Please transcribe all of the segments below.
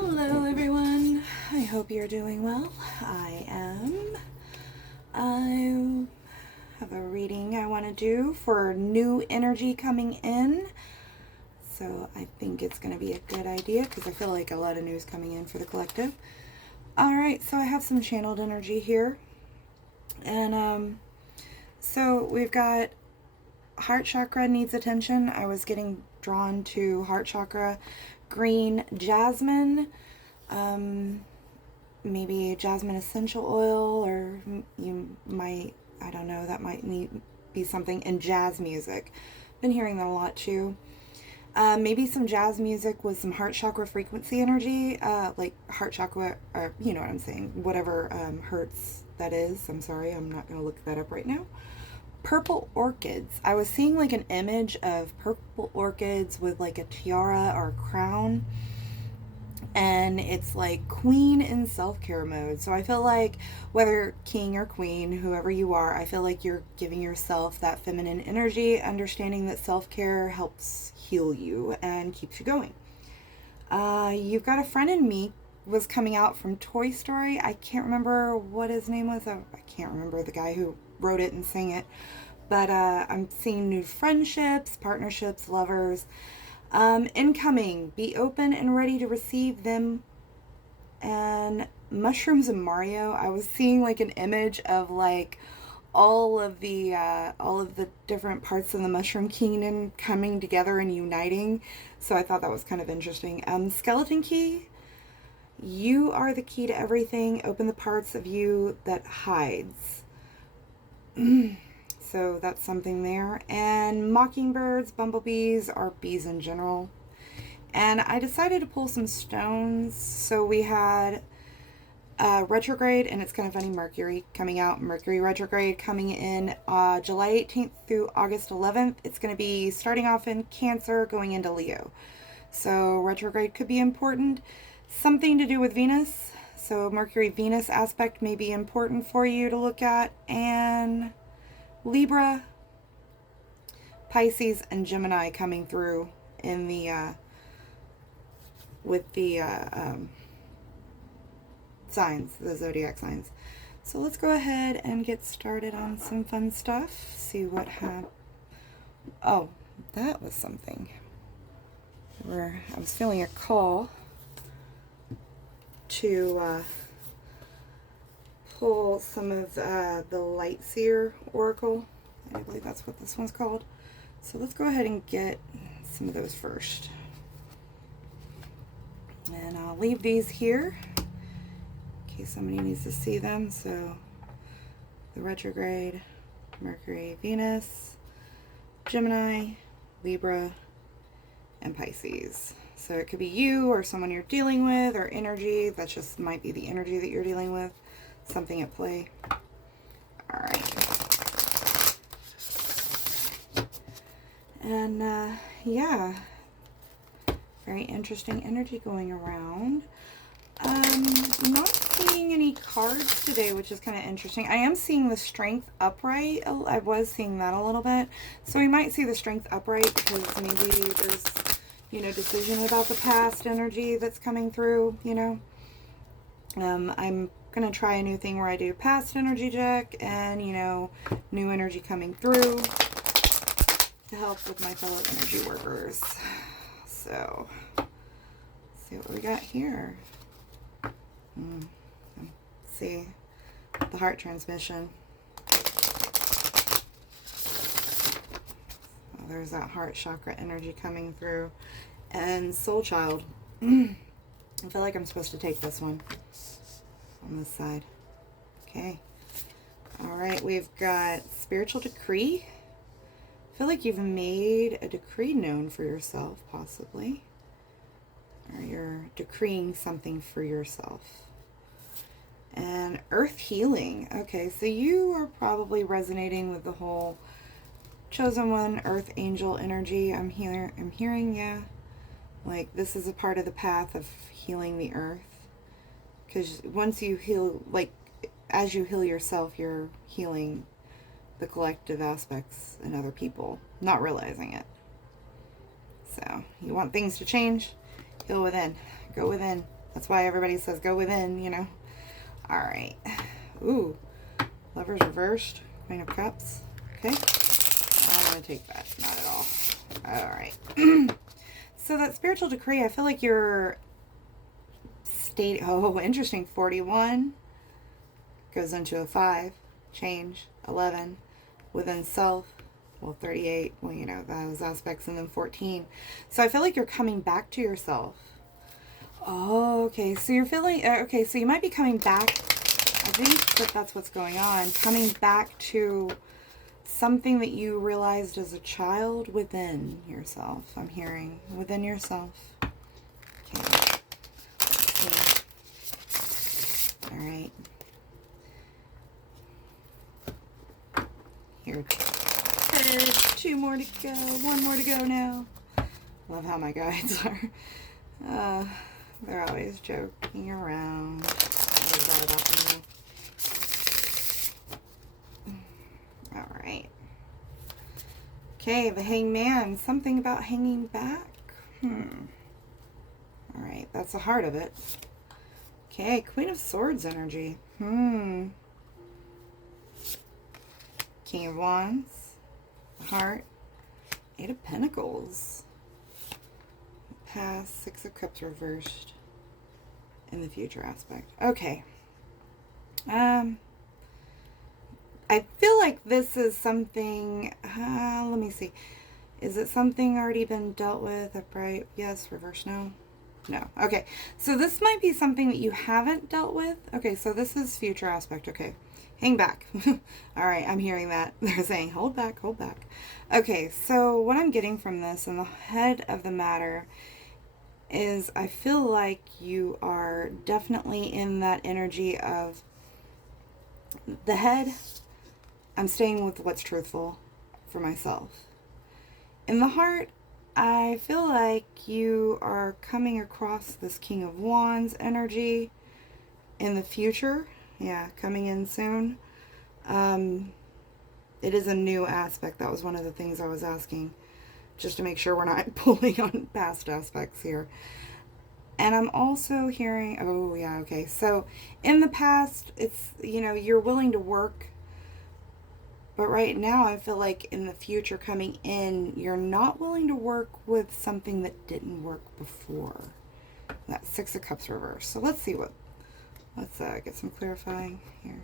Hello everyone, I hope you're doing well. I am. I have a reading I want to do for new energy coming in. So I think it's going to be a good idea because I feel like a lot of news coming in for the collective. Alright, so I have some channeled energy here. And so we've got heart chakra needs attention. I was getting drawn to heart chakra, green jasmine, maybe jasmine essential oil, or you might, I don't know, that might be something in jazz music. Been hearing that a lot too. Maybe some jazz music with some heart chakra frequency energy, like heart chakra, or you know what I'm saying, whatever hertz that is. I'm sorry, I'm not going to look that up right now. Purple orchids. I was seeing like an image of purple orchids with like a tiara or a crown, and it's like queen in self-care mode. So I feel like whether king or queen, whoever you are, I feel like you're giving yourself that feminine energy, understanding that self-care helps heal you and keeps you going. You've got a friend in me was coming out from Toy Story. I can't remember what his name was. I can't remember the guy who wrote it and sang it. But I'm seeing new friendships, partnerships, lovers. Incoming. Be open and ready to receive them. And mushrooms and Mario. I was seeing like an image of like all of the different parts of the Mushroom Kingdom coming together and uniting. So I thought that was kind of interesting. Skeleton key. You are the key to everything. Open the parts of you that hides. So that's something there. And mockingbirds, bumblebees, or bees in general. And I decided to pull some stones. So we had retrograde, and it's kind of funny, Mercury coming out. Mercury retrograde coming in July 18th through August 11th. It's going to be starting off in Cancer, going into Leo. So retrograde could be important. Something to do with Venus. So Mercury-Venus aspect may be important for you to look at. And Libra, Pisces, and Gemini coming through in the with the signs, the zodiac signs. So let's go ahead and get started on some fun stuff. See what happened. Oh, that was something where I was feeling a call to pull some of the Light Seer Oracle. I believe that's what this one's called. So let's go ahead and get some of those first. And I'll leave these here in case somebody needs to see them. So the retrograde, Mercury, Venus, Gemini, Libra, and Pisces. So it could be you or someone you're dealing with, or energy. That just might be the energy that you're dealing with. Something at play. Alright. And yeah. Very interesting energy going around. Not seeing any cards today, which is kind of interesting. I am seeing the Strength upright. I was seeing that a little bit. So we might see the Strength upright because maybe there's, you know, decision about the past energy that's coming through, you know. I'm going to try a new thing where I do past energy check and, you know, new energy coming through to help with my fellow energy workers. So, let's see what we got here. See the heart transmission. Oh, there's that heart chakra energy coming through. And soul child. I feel like I'm supposed to take this one on this side. Okay. Alright, we've got spiritual decree. I feel like you've made a decree known for yourself, possibly. Or you're decreeing something for yourself. And earth healing. Okay, so you are probably resonating with the whole chosen one, earth angel energy. I'm hearing, yeah. Like, this is a part of the path of healing the earth. Because once you heal, like, as you heal yourself, you're healing the collective aspects in other people, not realizing it. So, you want things to change? Heal within. Go within. That's why everybody says go within, you know. All right. Ooh, Lovers reversed, Queen of Cups. Okay. I'm going to take that. Not at all. All right. So that spiritual decree, I feel like you're state. Oh, interesting. 41 goes into a 5. Change. 11. Within self. Well, 38. Well, you know, those aspects. And then 14. So I feel like you're coming back to yourself. Oh, okay. So you're feeling... okay, so you might be coming back. I think that that's what's going on. Coming back to something that you realized as a child within yourself. I'm hearing within yourself. Okay. All right. Here. 2 more to go. 1 more to go now. Love how my guides are. They're always joking around. I always thought about them. All right. Okay, the Hangman. Something about hanging back. All right, that's the heart of it. Okay, Queen of Swords energy. King of Wands. The heart. 8 of Pentacles. Past. 6 of Cups reversed. In the future aspect. Okay. I feel like this is something, let me see. Is it something already been dealt with? Upright, yes. Reverse, no. No. Okay. So this might be something that you haven't dealt with. Okay. So this is future aspect. Okay. Hang back. All right. I'm hearing that. They're saying, hold back, hold back. Okay. So what I'm getting from this and the head of the matter is I feel like you are definitely in that energy of the head. I'm staying with what's truthful for myself. In the heart, I feel like you are coming across this King of Wands energy in the future. Yeah, coming in soon. It is a new aspect. That was one of the things I was asking, just to make sure we're not pulling on past aspects here. And I'm also hearing, oh yeah, okay. So in the past, it's, you know, you're willing to work. But right now, I feel like in the future coming in, you're not willing to work with something that didn't work before. That 6 of Cups reversed. So let's see what, let's get some clarifying here.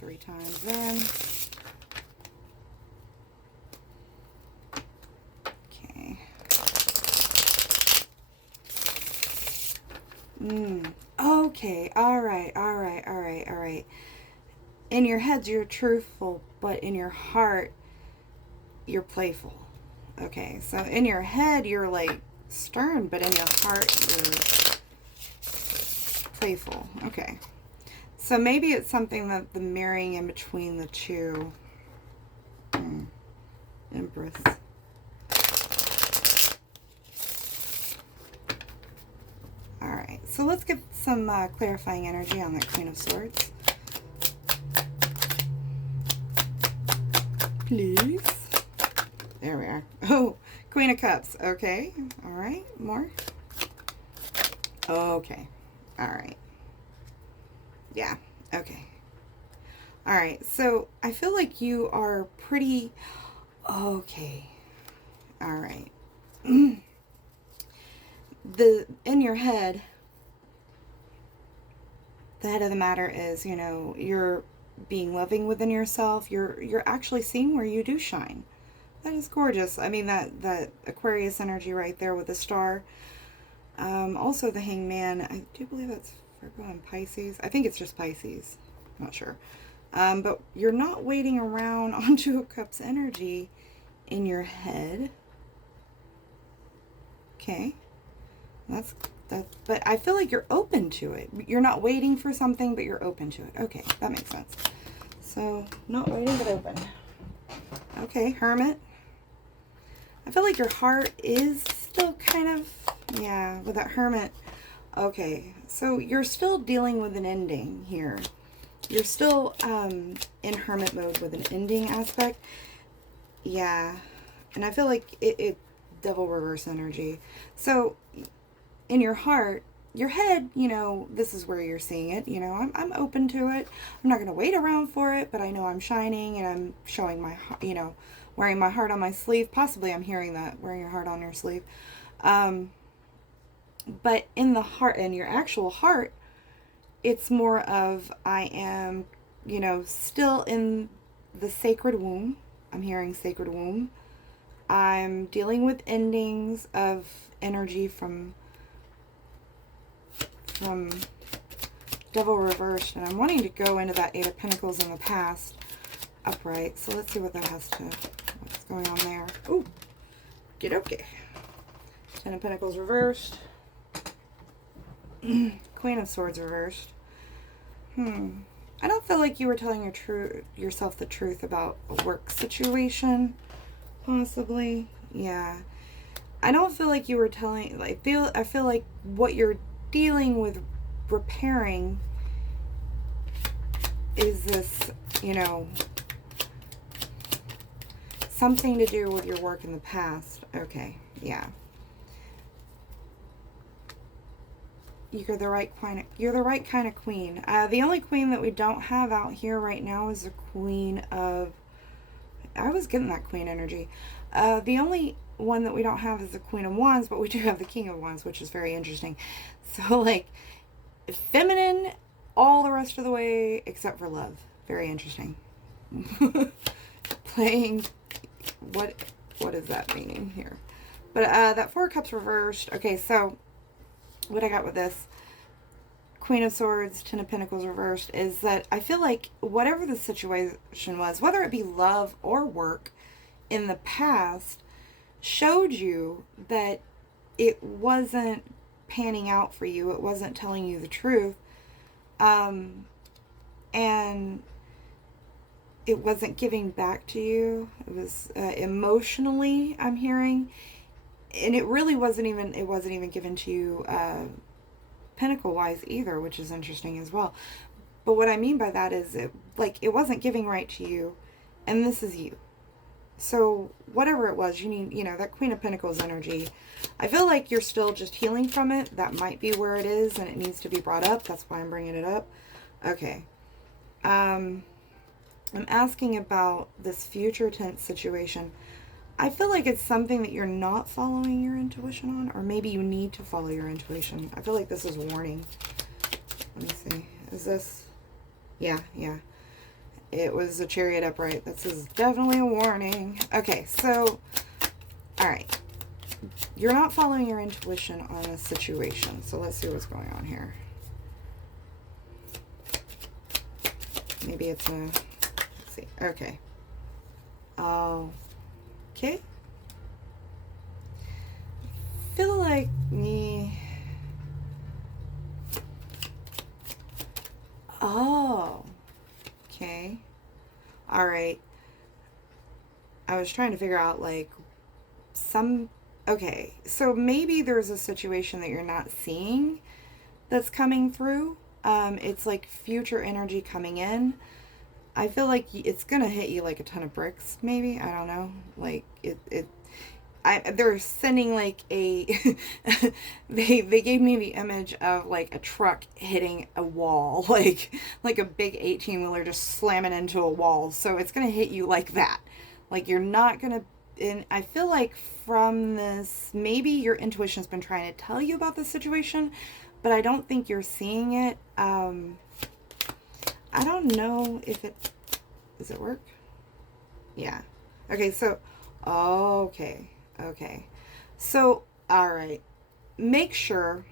3 times in. Okay. Okay. All right. In your head, you're truthful, but in your heart, you're playful. Okay, so in your head, you're like stern, but in your heart, you're playful. Okay, so maybe it's something that the marrying in between the two. Empress. All right, so let's get some clarifying energy on that Queen of Swords. Please. There we are. Oh, Queen of Cups. Okay. All right. More. Okay. All right. Yeah. Okay. All right. So I feel like you are pretty... Okay. All right. In your head, the head of the matter is, you know, you're being loving within yourself. You're actually seeing where you do shine. That is gorgeous. I mean, that Aquarius energy right there with the star. Also the Hangman. I do believe that's Virgo and Pisces. I think it's just Pisces. I'm not sure. But you're not waiting around on 2 of Cups energy in your head. Okay. That's that. But I feel like you're open to it. You're not waiting for something, but you're open to it. Okay, that makes sense. So, not waiting, but open. Okay, Hermit. I feel like your heart is still kind of, yeah, with that Hermit. Okay, so you're still dealing with an ending here. You're still in Hermit mode with an ending aspect. Yeah, and I feel like it Devil reverse energy. So in your heart, your head, this is where you're seeing it. I'm open to it. I'm not going to wait around for it, but I know I'm shining and I'm showing my, wearing my heart on my sleeve. Possibly I'm hearing that, wearing your heart on your sleeve. But in the heart, in your actual heart, it's more of I am, still in the sacred womb. I'm hearing sacred womb. I'm dealing with endings of energy from Devil reversed, and I'm wanting to go into that Eight of Pentacles in the past upright. So let's see what that has to, what's going on there. Ooh, get okay. Ten of Pentacles reversed. Queen of Swords reversed. I don't feel like you were telling yourself the truth about a work situation. Possibly. Yeah. I don't feel like you were telling, I feel like what you're dealing with repairing is this, something to do with your work in the past. Okay. Yeah. You're the right kind of queen. The only queen that we don't have out here right now is the Queen of... I was getting that queen energy. The only one that we don't have is the Queen of Wands, but we do have the King of Wands, which is very interesting. So, like, feminine all the rest of the way except for love. Very interesting. Playing... What is that meaning here? But that Four of Cups reversed. Okay, so... what I got with this Queen of Swords, Ten of Pentacles reversed, is that I feel like whatever the situation was, whether it be love or work in the past, showed you that it wasn't panning out for you. It wasn't telling you the truth. And it wasn't giving back to you. It was emotionally, I'm hearing. And it really wasn't even given to you pentacle wise either, which is interesting as well. But what I mean by that is it wasn't giving right to you, and this is you. So whatever it was, you need, that Queen of Pentacles energy. I feel like you're still just healing from it. That might be where it is, and it needs to be brought up. That's why I'm bringing it up. Okay. I'm asking about this future tense situation. I feel like it's something that you're not following your intuition on, or maybe you need to follow your intuition. I feel like this is warning. Let me see. Is this? Yeah. It was a Chariot upright. This is definitely a warning. Okay, so, all right. You're not following your intuition on a situation. So let's see what's going on here. Maybe it's a, let's see. Okay. Oh. Okay. Feel like me. Oh. Okay. All right. I was trying to figure out like okay. So maybe there's a situation that you're not seeing that's coming through. It's like future energy coming in. I feel like it's gonna hit you like a ton of bricks, maybe. I don't know. Like they're sending like a they gave me the image of like a truck hitting a wall, like a big 18-wheeler just slamming into a wall. So it's gonna hit you like that. Like you're not gonna. And I feel like from this, maybe your intuition has been trying to tell you about the situation, but I don't think you're seeing it. I don't know if does it work? Yeah. Okay, so, okay. So, all right. Make sure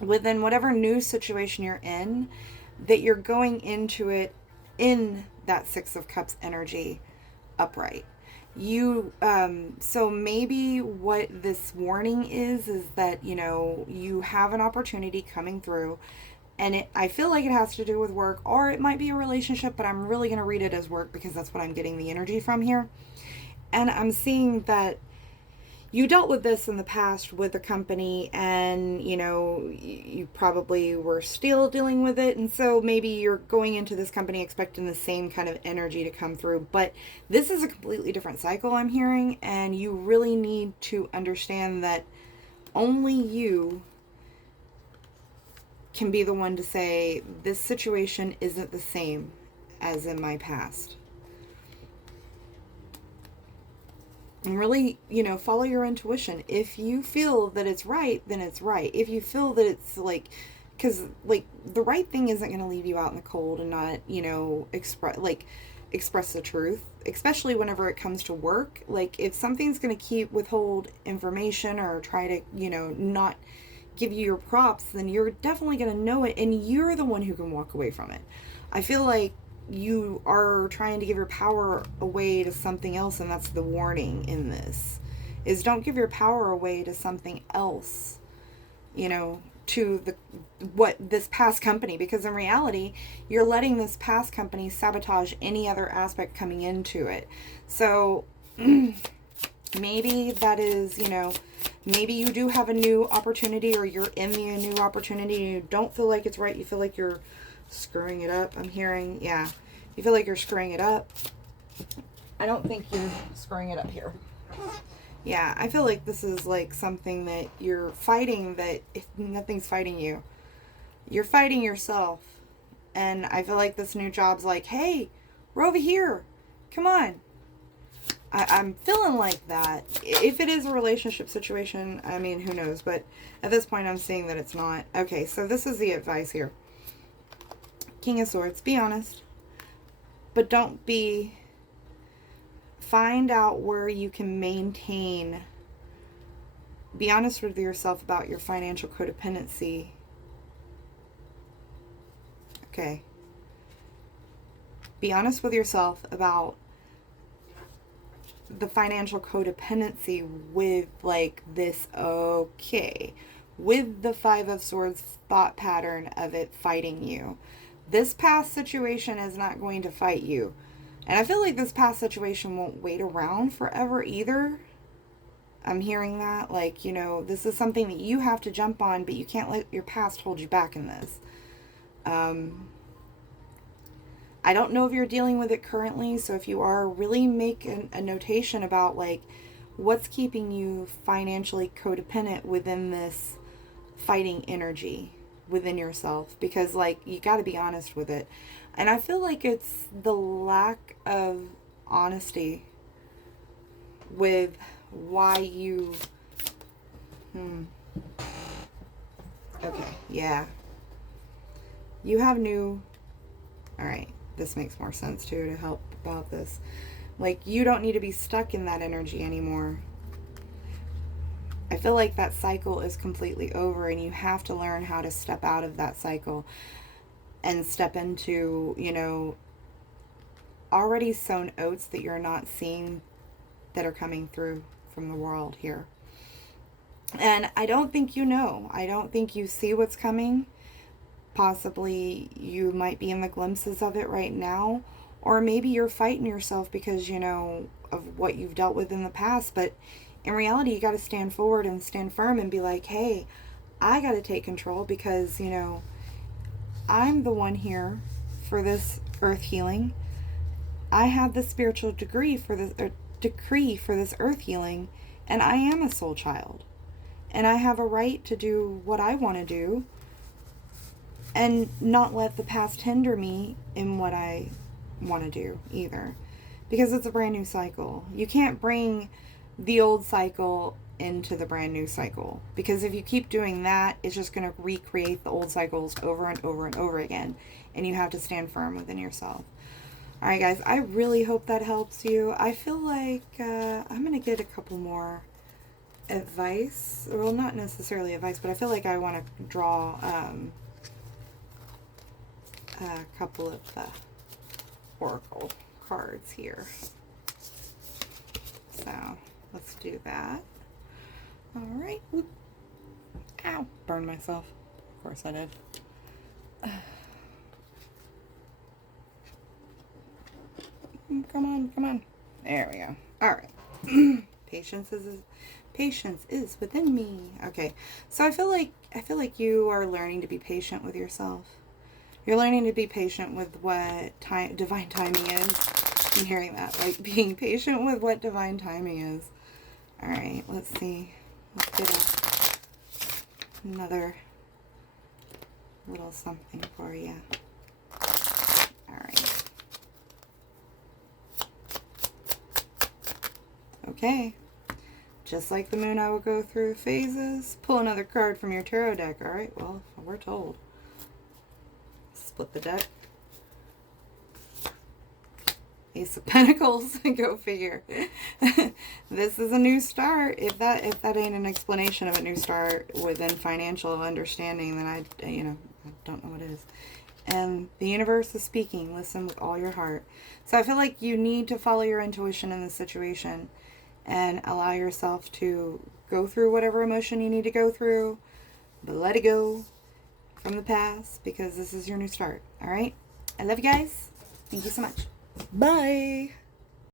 within whatever new situation you're in that you're going into it in that Six of Cups energy upright. So maybe what this warning is that, you have an opportunity coming through. And I feel like it has to do with work, or it might be a relationship, but I'm really going to read it as work because that's what I'm getting the energy from here. And I'm seeing that you dealt with this in the past with a company, and, you probably were still dealing with it. And so maybe you're going into this company expecting the same kind of energy to come through. But this is a completely different cycle I'm hearing, and you really need to understand that only you can be the one to say, this situation isn't the same as in my past. And really, follow your intuition. If you feel that it's right, then it's right. If you feel that it's because the right thing isn't going to leave you out in the cold and not, express the truth, especially whenever it comes to work. If something's going to withhold information or try to, not give you your props, then you're definitely going to know it, and you're the one who can walk away from it. I feel like you are trying to give your power away to something else, and that's the warning in this, is don't give your power away to something else, to what this past company, because in reality you're letting this past company sabotage any other aspect coming into it. So maybe that is, maybe you do have a new opportunity, or you're in the new opportunity and you don't feel like it's right. You feel like you're screwing it up. I'm hearing, yeah. You feel like you're screwing it up. I don't think you're screwing it up here. Yeah, I feel like this is something that you're fighting, that if nothing's fighting you. You're fighting yourself. And I feel like this new job's hey, we're over here. Come on. I'm feeling like that. If it is a relationship situation, I mean, who knows? But at this point, I'm seeing that it's not. Okay, so this is the advice here. King of Swords, be honest. But don't be... Find out where you can maintain... Be honest with yourself about your financial codependency. Okay. Be honest with yourself about the financial codependency with this, okay, with the Five of Swords thought pattern of it fighting you. This past situation is not going to fight you. And I feel like this past situation won't wait around forever either. I'm hearing that. This is something that you have to jump on, but you can't let your past hold you back in this. I don't know if you're dealing with it currently, so if you are, really make a notation about what's keeping you financially codependent within this fighting energy within yourself, because you got to be honest with it. And I feel like it's the lack of honesty with why you okay, yeah, you have new... All right, this makes more sense too, to help about this. You don't need to be stuck in that energy anymore. I feel like that cycle is completely over, and you have to learn how to step out of that cycle and step into, already sown oats that you're not seeing, that are coming through from the world here. And I don't think I don't think you see what's coming. Possibly you might be in the glimpses of it right now, or maybe you're fighting yourself because, of what you've dealt with in the past. But in reality, you got to stand forward and stand firm and be hey, I got to take control, because, I'm the one here for this earth healing. I have the spiritual decree for this earth healing, and I am a soul child. And I have a right to do what I want to do, and not let the past hinder me in what I want to do either. Because it's a brand new cycle. You can't bring the old cycle into the brand new cycle. Because if you keep doing that, it's just going to recreate the old cycles over and over and over again. And you have to stand firm within yourself. Alright guys, I really hope that helps you. I feel like I'm going to get a couple more advice. Well, not necessarily advice, but I feel like I want to draw a couple of oracle cards here. So let's do that. Alright. Ow, burned myself. Of course I did. Come on. There we go. Alright. Patience is within me. Okay. So I feel like you are learning to be patient with yourself. You're learning to be patient with what divine timing is. I'm hearing that. Being patient with what divine timing is. Alright, let's see. Let's get another little something for you. Alright. Okay. Just like the moon, I will go through phases. Pull another card from your tarot deck. Alright, well, we're told. Split the deck. Ace of Pentacles. Go figure. This is a new start. If that ain't an explanation of a new start within financial understanding, then I don't know what is. And the universe is speaking. Listen with all your heart. So I feel like you need to follow your intuition in this situation and allow yourself to go through whatever emotion you need to go through, but let it go from the past, because this is your new start. All right? I love you guys. Thank you so much. Bye.